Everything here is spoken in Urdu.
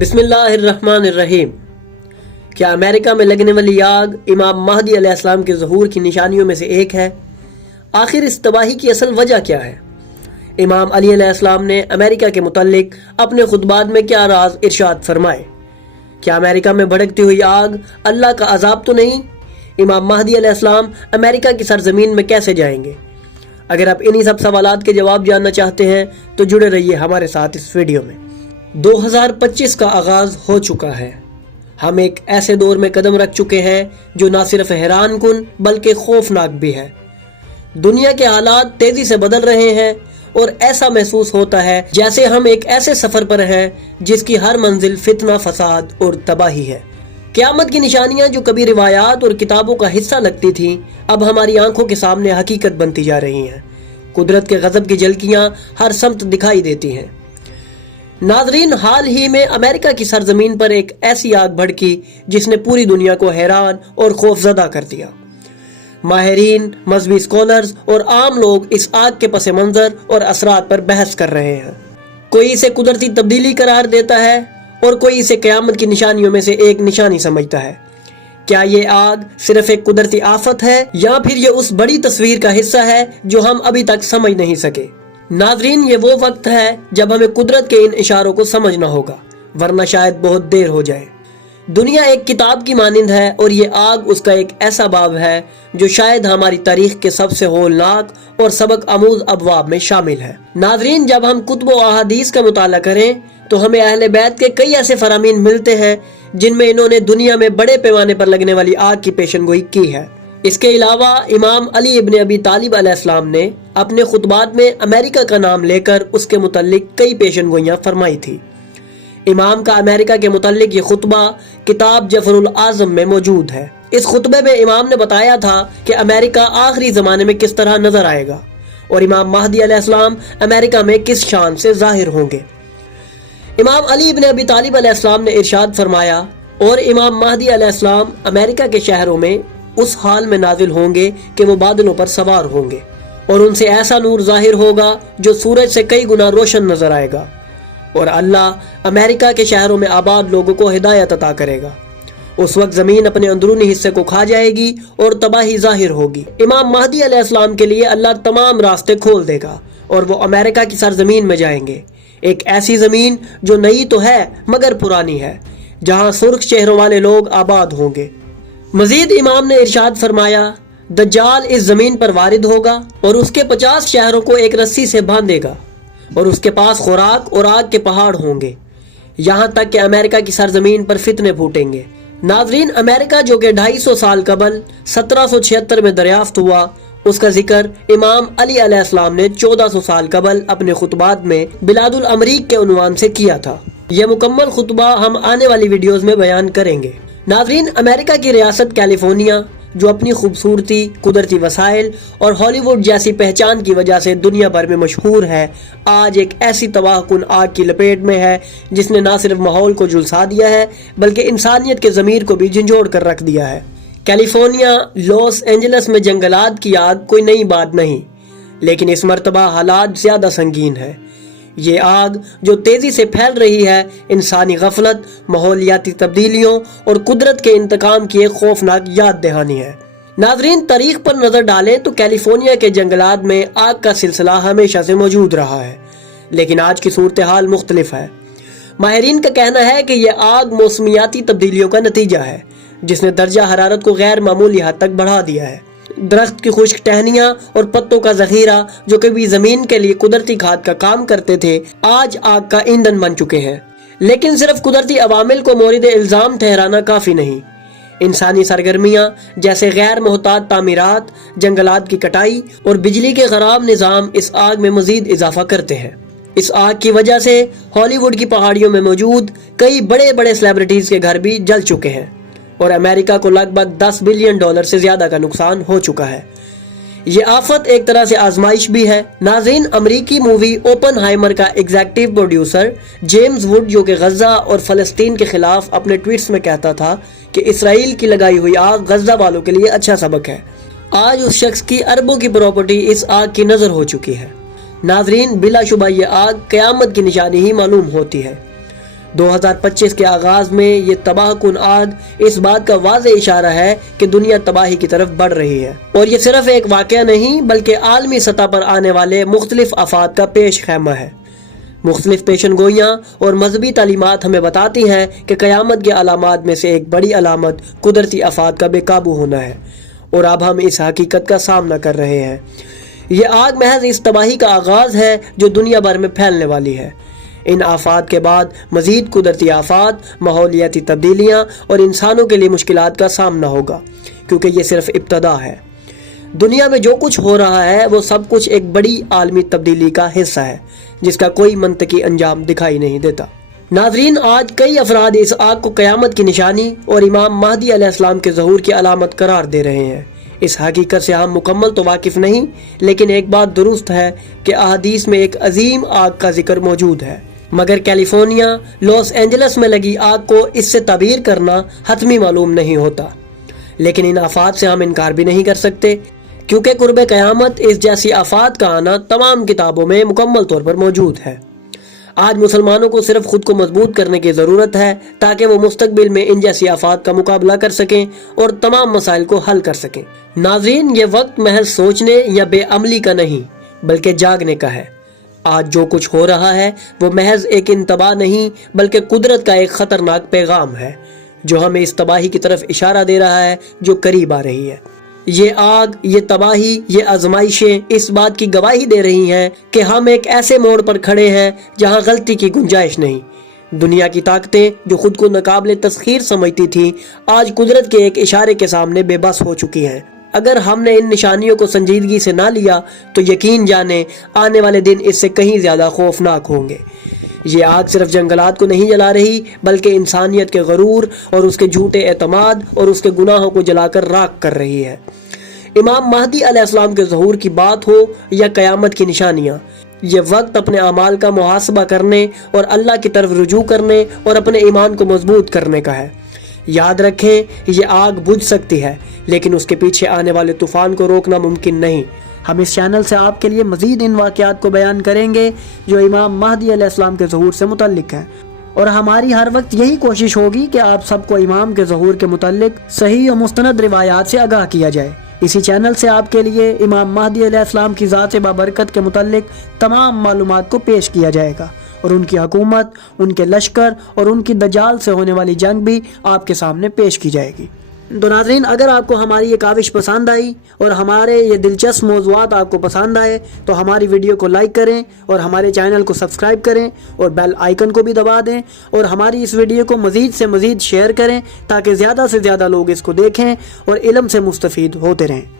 بسم اللہ الرحمن الرحیم۔ کیا امریکہ میں لگنے والی آگ امام مہدی علیہ السلام کے ظہور کی نشانیوں میں سے ایک ہے؟ آخر اس تباہی کی اصل وجہ کیا ہے؟ امام علی علیہ السلام نے امریکہ کے متعلق اپنے خطبات میں کیا راز ارشاد فرمائے؟ کیا امریکہ میں بھڑکتی ہوئی آگ اللہ کا عذاب تو نہیں؟ امام مہدی علیہ السلام امریکہ کی سرزمین میں کیسے جائیں گے؟ اگر آپ انہی سب سوالات کے جواب جاننا چاہتے ہیں تو جڑے رہیے ہمارے ساتھ اس ویڈیو میں۔ 2025 کا آغاز ہو چکا ہے۔ ہم ایک ایسے دور میں قدم رکھ چکے ہیں جو نہ صرف حیران کن بلکہ خوفناک بھی ہے۔ دنیا کے حالات تیزی سے بدل رہے ہیں اور ایسا محسوس ہوتا ہے جیسے ہم ایک ایسے سفر پر ہیں جس کی ہر منزل فتنہ، فساد اور تباہی ہے۔ قیامت کی نشانیاں جو کبھی روایات اور کتابوں کا حصہ لگتی تھیں، اب ہماری آنکھوں کے سامنے حقیقت بنتی جا رہی ہیں۔ قدرت کے غضب کی جھلکیاں ہر سمت دکھائی دیتی ہیں۔ ناظرین، حال ہی میں امریکہ کی سرزمین پر ایک ایسی آگ بھڑکی جس نے پوری دنیا کو حیران اور خوف زدہ کر دیا۔ ماہرین، مذہبی اسکالرز اور عام لوگ اس آگ کے پس منظر اور اثرات پر بحث کر رہے ہیں۔ کوئی اسے قدرتی تبدیلی قرار دیتا ہے اور کوئی اسے قیامت کی نشانیوں میں سے ایک نشانی سمجھتا ہے۔ کیا یہ آگ صرف ایک قدرتی آفت ہے یا پھر یہ اس بڑی تصویر کا حصہ ہے جو ہم ابھی تک سمجھ نہیں سکے؟ ناظرین، یہ وہ وقت ہے جب ہمیں قدرت کے ان اشاروں کو سمجھنا ہوگا، ورنہ شاید بہت دیر ہو جائے۔ دنیا ایک کتاب کی مانند ہے اور یہ آگ اس کا ایک ایسا باب ہے جو شاید ہماری تاریخ کے سب سے ہولناک اور سبق آموز ابواب میں شامل ہے۔ ناظرین، جب ہم کتب و احادیث کا مطالعہ کریں تو ہمیں اہل بیت کے کئی ایسے فرامین ملتے ہیں جن میں انہوں نے دنیا میں بڑے پیمانے پر لگنے والی آگ کی پیشن گوئی کی ہے۔ اس کے علاوہ امام علی ابن ابی طالب علیہ السلام نے اپنے خطبات میں امریکہ کا نام لے کر اس کے متعلق کئی پیشن گوئیاں فرمائی تھی۔ امام کا امریکہ کے متعلق یہ خطبہ کتاب جفر الاعظم میں موجود ہے۔ اس خطبے میں امام نے بتایا تھا کہ امریکہ آخری زمانے میں کس طرح نظر آئے گا اور امام مہدی علیہ السلام امریکہ میں کس شان سے ظاہر ہوں گے۔ امام علی ابن ابی طالب علیہ السلام نے ارشاد فرمایا، اور امام مہدی علیہ السلام امریکہ کے شہروں میں اس حال میں نازل ہوں گے کہ وہ بادلوں پر سوار ہوں گے اور ان سے ایسا نور ظاہر ہوگا جو سورج سے کئی گنا روشن نظر آئے گا، اور اللہ امریکہ کے شہروں میں آباد لوگوں کو ہدایت عطا کرے گا۔ اس وقت زمین اپنے اندرونی حصے کو کھا جائے گی اور تباہی ظاہر ہوگی۔ امام مہدی علیہ السلام کے لیے اللہ تمام راستے کھول دے گا اور وہ امریکہ کی سرزمین میں جائیں گے، ایک ایسی زمین جو نئی تو ہے مگر پرانی ہے، جہاں سرخ چہروں والے لوگ آباد ہوں گے۔ مزید امام نے ارشاد فرمایا، دجال اس زمین پر وارد ہوگا اور اس کے 50 شہروں کو ایک رسی سے باندھے گا اور اس کے پاس خوراک اور آگ کے پہاڑ ہوں گے، یہاں تک کہ امریکہ کی سرزمین پر فتنے پھوٹیں گے۔ ناظرین، امریکہ جو کہ 250 سال قبل 1776 میں دریافت ہوا، اس کا ذکر امام علی علیہ السلام نے 1400 سال قبل اپنے خطبات میں بلاد الامریک کے عنوان سے کیا تھا۔ یہ مکمل خطبہ ہم آنے والی ویڈیوز میں بیان کریں گے۔ ناظرین، امریکہ کی ریاست کیلیفورنیا جو اپنی خوبصورتی، قدرتی وسائل اور ہالی ووڈ جیسی پہچان کی وجہ سے دنیا بھر میں مشہور ہے، آج ایک ایسی تباہ کن آگ کی لپیٹ میں ہے جس نے نہ صرف ماحول کو جھلسا دیا ہے بلکہ انسانیت کے ضمیر کو بھی جھنجھوڑ کر رکھ دیا ہے۔ کیلیفورنیا، لاس اینجلس میں جنگلات کی آگ کوئی نئی بات نہیں، لیکن اس مرتبہ حالات زیادہ سنگین ہے۔ یہ آگ جو تیزی سے پھیل رہی ہے انسانی غفلت، ماحولیاتی تبدیلیوں اور قدرت کے انتقام کی ایک خوفناک یاد دہانی ہے۔ ناظرین، تاریخ پر نظر ڈالیں تو کیلیفورنیا کے جنگلات میں آگ کا سلسلہ ہمیشہ سے موجود رہا ہے، لیکن آج کی صورتحال مختلف ہے۔ ماہرین کا کہنا ہے کہ یہ آگ موسمیاتی تبدیلیوں کا نتیجہ ہے جس نے درجہ حرارت کو غیر معمولی حد تک بڑھا دیا ہے۔ درخت کی خشک ٹہنیاں اور پتوں کا ذخیرہ جو کبھی زمین کے لیے قدرتی کھاد کا کام کرتے تھے، آج آگ کا ایندھن بن چکے ہیں۔ لیکن صرف قدرتی عوامل کو مورد الزام ٹھہرانا کافی نہیں۔ انسانی سرگرمیاں جیسے غیر محتاط تعمیرات، جنگلات کی کٹائی اور بجلی کے خراب نظام اس آگ میں مزید اضافہ کرتے ہیں۔ اس آگ کی وجہ سے ہالی ووڈ کی پہاڑیوں میں موجود کئی بڑے بڑے سیلیبریٹیز کے گھر بھی جل چکے ہیں اور امریکہ کو لگ بھگ $10 بلین سے زیادہ کا نقصان ہو چکا ہے۔ یہ آفت ایک طرح سے آزمائش بھی ہے۔ ناظرین، امریکی مووی اوپن ہائمر کا ایگزیکٹو پروڈیوسر جیمز ووڈ جو کہ غزہ اور فلسطین کے خلاف اپنے ٹویٹس میں کہتا تھا کہ اسرائیل کی لگائی ہوئی آگ غزہ والوں کے لیے اچھا سبق ہے، آج اس شخص کی اربوں کی پراپرٹی اس آگ کی نظر ہو چکی ہے۔ ناظرین، بلا شبہ یہ آگ قیامت کی نشانی ہی معلوم ہوتی ہے۔ 2025 کے آغاز میں یہ تباہ کن آگ اس بات کا واضح اشارہ ہے کہ دنیا تباہی کی طرف بڑھ رہی ہے، اور یہ صرف ایک واقعہ نہیں بلکہ عالمی سطح پر آنے والے مختلف آفات کا پیش خیمہ ہے۔ مختلف پیشن گوئیاں اور مذہبی تعلیمات ہمیں بتاتی ہیں کہ قیامت کے علامات میں سے ایک بڑی علامت قدرتی آفات کا بے قابو ہونا ہے، اور اب ہم اس حقیقت کا سامنا کر رہے ہیں۔ یہ آگ محض اس تباہی کا آغاز ہے جو دنیا بھر میں پھیلنے والی ہے۔ ان آفات کے بعد مزید قدرتی آفات، ماحولیاتی تبدیلیاں اور انسانوں کے لیے مشکلات کا سامنا ہوگا، کیونکہ یہ صرف ابتدا ہے۔ دنیا میں جو کچھ ہو رہا ہے وہ سب کچھ ایک بڑی عالمی تبدیلی کا حصہ ہے جس کا کوئی منطقی انجام دکھائی نہیں دیتا۔ ناظرین، آج کئی افراد اس آگ کو قیامت کی نشانی اور امام مہدی علیہ السلام کے ظہور کی علامت قرار دے رہے ہیں۔ اس حقیقت سے ہم مکمل تو واقف نہیں، لیکن ایک بات درست ہے کہ احادیث میں ایک عظیم آگ کا ذکر موجود ہے، مگر کیلیفورنیا، لاس اینجلس میں لگی آگ کو اس سے تعبیر کرنا حتمی معلوم نہیں ہوتا۔ لیکن ان آفات سے ہم انکار بھی نہیں کر سکتے، کیونکہ قرب قیامت اس جیسی آفات کا آنا تمام کتابوں میں مکمل طور پر موجود ہے۔ آج مسلمانوں کو صرف خود کو مضبوط کرنے کی ضرورت ہے تاکہ وہ مستقبل میں ان جیسی آفات کا مقابلہ کر سکیں اور تمام مسائل کو حل کر سکیں۔ ناظرین، یہ وقت محض سوچنے یا بے عملی کا نہیں بلکہ جاگنے کا ہے۔ آج جو کچھ ہو رہا ہے وہ محض ایک انتباہ نہیں بلکہ قدرت کا ایک خطرناک پیغام ہے جو ہمیں اس تباہی کی طرف اشارہ دے رہا ہے جو قریب آ رہی ہے۔ یہ آگ، یہ تباہی، یہ آزمائشیں اس بات کی گواہی دے رہی ہیں کہ ہم ایک ایسے موڑ پر کھڑے ہیں جہاں غلطی کی گنجائش نہیں۔ دنیا کی طاقتیں جو خود کو ناقابل تسخیر سمجھتی تھیں، آج قدرت کے ایک اشارے کے سامنے بے بس ہو چکی ہیں۔ اگر ہم نے ان نشانیوں کو سنجیدگی سے نہ لیا تو یقین جانیں آنے والے دن اس سے کہیں زیادہ خوفناک ہوں گے۔ یہ آگ صرف جنگلات کو نہیں جلا رہی بلکہ انسانیت کے غرور اور اس کے جھوٹے اعتماد اور اس کے گناہوں کو جلا کر راکھ کر رہی ہے۔ امام مہدی علیہ السلام کے ظہور کی بات ہو یا قیامت کی نشانیاں، یہ وقت اپنے اعمال کا محاسبہ کرنے اور اللہ کی طرف رجوع کرنے اور اپنے ایمان کو مضبوط کرنے کا ہے۔ یاد رکھیں، یہ آگ بجھ سکتی ہے لیکن اس کے پیچھے آنے والے طوفان کو روکنا ممکن نہیں۔ ہم اس چینل سے آپ کے لیے مزید ان واقعات کو بیان کریں گے جو امام مہدی علیہ السلام کے ظہور سے متعلق ہیں، اور ہماری ہر وقت یہی کوشش ہوگی کہ آپ سب کو امام کے ظہور کے متعلق صحیح و مستند روایات سے آگاہ کیا جائے۔ اسی چینل سے آپ کے لیے امام مہدی علیہ السلام کی ذات بابرکت کے متعلق تمام معلومات کو پیش کیا جائے گا، اور ان کی حکومت، ان کے لشکر اور ان کی دجال سے ہونے والی جنگ بھی آپ کے سامنے پیش کی جائے گی۔ تو ناظرین، اگر آپ کو ہماری یہ کاوش پسند آئی اور ہمارے یہ دلچسپ موضوعات آپ کو پسند آئے تو ہماری ویڈیو کو لائک کریں اور ہمارے چینل کو سبسکرائب کریں اور بیل آئیکن کو بھی دبا دیں، اور ہماری اس ویڈیو کو مزید سے مزید شیئر کریں تاکہ زیادہ سے زیادہ لوگ اس کو دیکھیں اور علم سے مستفید ہوتے رہیں۔